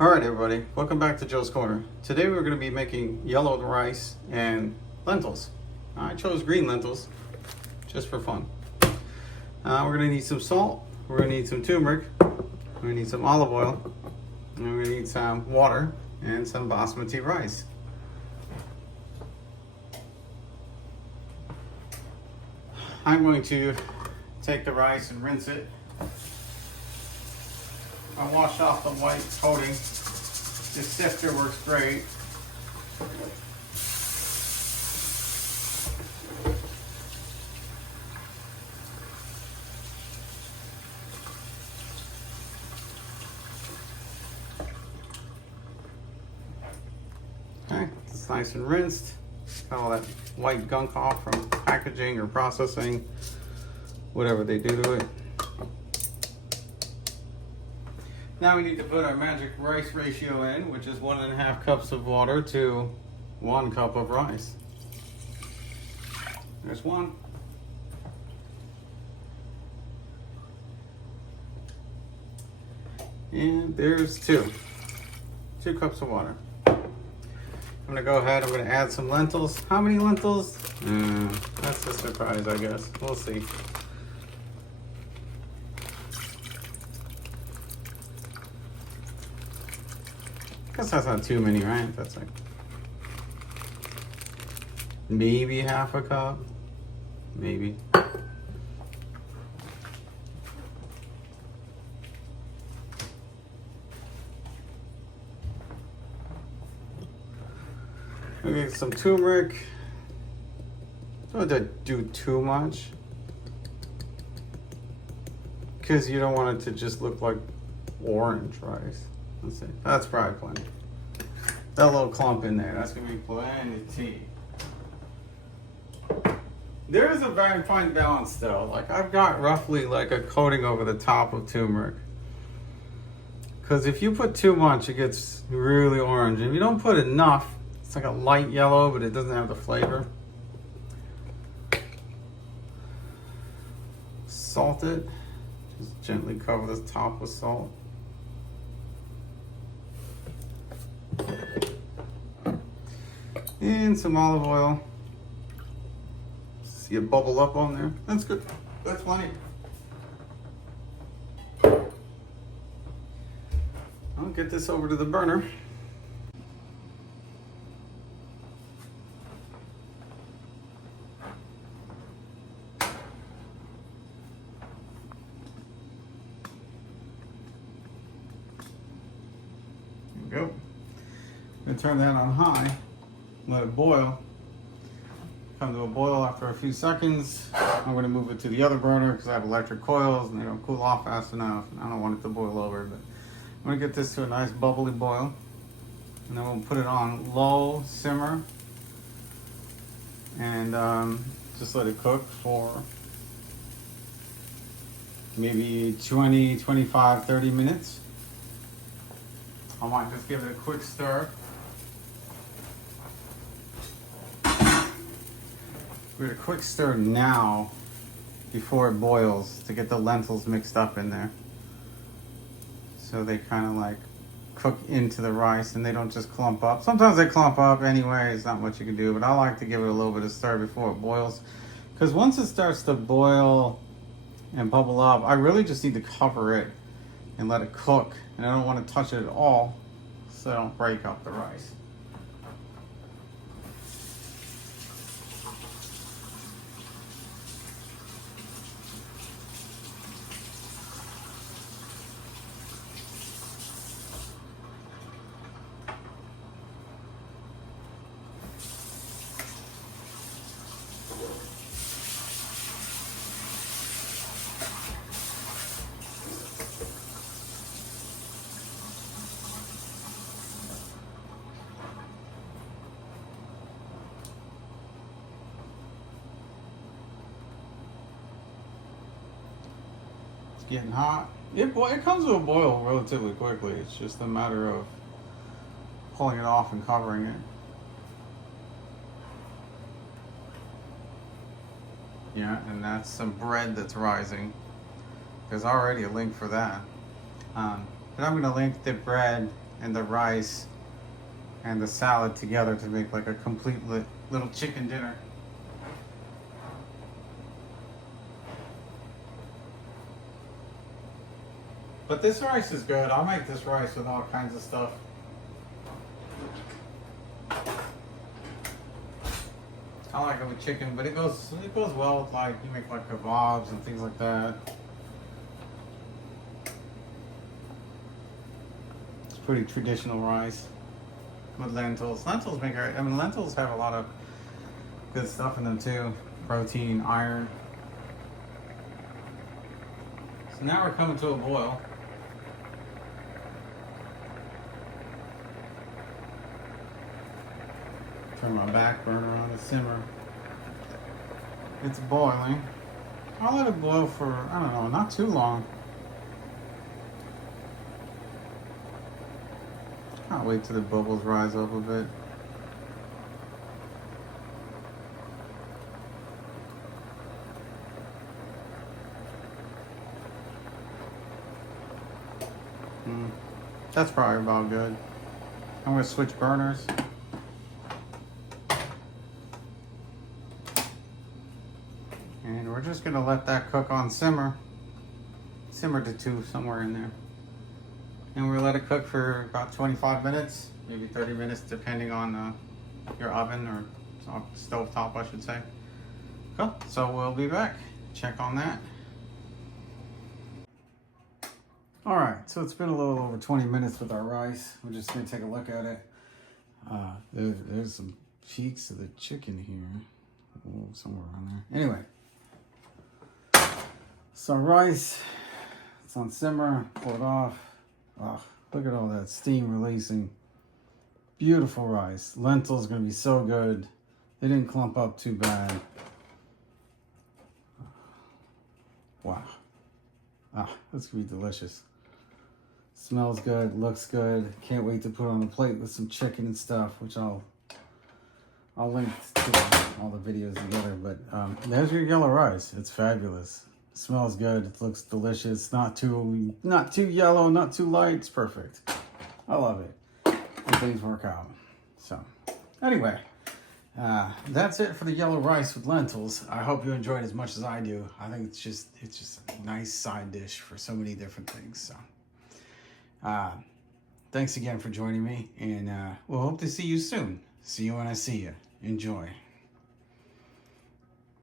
Alright everybody, welcome back to Joe's Corner. Today we're going to be making yellow rice and lentils. I chose green lentils just for fun. We're going to need some salt, we're going to need some turmeric, we're going to need some olive oil, and we're going to need some water and some basmati rice. I'm going to take the rice and rinse it. I washed off the white coating. This sifter works great. Okay, it's nice and rinsed. Got all that white gunk off from packaging or processing, whatever they do to it. Now we need to put our magic rice ratio in, which is 1.5 cups of water to 1 cup of rice. There's one. And there's two. 2 cups of water. I'm gonna go ahead, I'm gonna add some lentils. How many lentils? That's a surprise, I guess. We'll see. I guess that's not too many, right? That's like maybe half a cup, maybe. Okay, some turmeric. Don't have to do too much because you don't want it to just look like orange rice. Let's see. That's probably plenty. That little clump in there, that's gonna be plenty. There is a very fine balance though. Like I've got roughly like a coating over the top of turmeric. Because if you put too much, it gets really orange. And if you don't put enough, it's like a light yellow, but it doesn't have the flavor. Salt it. Just gently cover the top with salt. And some olive oil. See it bubble up on there. That's good. That's plenty. I'll get this over to the burner. There we go. I'm going to turn that on high. Let it boil. Come to a boil after a few seconds. I'm going to move it to the other burner because I have electric coils and they don't cool off fast enough. I don't want it to boil over, but I'm going to get this to a nice bubbly boil. And then we'll put it on low simmer and just let it cook for maybe 20, 25, 30 minutes. I might just give it a quick stir. Give it a quick stir now before it boils to get the lentils mixed up in there. So they kind of like cook into the rice and they don't just clump up. Sometimes they clump up anyway, it's not much you can do, but I like to give it a little bit of stir before it boils. Because once it starts to boil and bubble up, I really just need to cover it and let it cook. And I don't want to touch it at all so I don't break up the rice. Getting hot. It comes to a boil relatively quickly. It's just a matter of pulling it off and covering it. Yeah, and that's some bread that's rising. There's already a link for that. But I'm going to link the bread and the rice and the salad together to make like a complete little chicken dinner. But this rice is good. I'll make this rice with all kinds of stuff. I like it with chicken, but it goes well with, like, you make like kebabs and things like that. It's pretty traditional rice with lentils. Lentils make it. I mean, lentils have a lot of good stuff in them too. Protein, iron. So now we're coming to a boil. Turn my back burner on to simmer. It's boiling. I'll let it boil for, I don't know, not too long. I'll wait till the bubbles rise up a bit. That's probably about good. I'm gonna switch burners. And we're just gonna let that cook on simmer. Simmer to 2, somewhere in there. And we'll let it cook for about 25 minutes, maybe 30 minutes, depending on your oven or stove top, I should say. Cool, so we'll be back. Check on that. All right, so it's been a little over 20 minutes with our rice. We're just gonna take a look at it. There's some cheeks of the chicken here. Oh, somewhere on there. Anyway. So rice, it's on simmer, pull it off. Oh, look at all that steam releasing. Beautiful rice. Lentils gonna be so good. They didn't clump up too bad. Wow. Ah, that's gonna be delicious. Smells good, looks good. Can't wait to put on a plate with some chicken and stuff, which I'll link to all the videos together. But there's your yellow rice. It's fabulous. Smells good. It looks delicious. Not too yellow, not too light. It's perfect. I love it. And things work out. So anyway, that's it for the yellow rice with lentils. I hope you enjoyed as much as I do. I think it's just a nice side dish for so many different things. So thanks again for joining me, and we'll hope to see you soon. See you when I see you. Enjoy.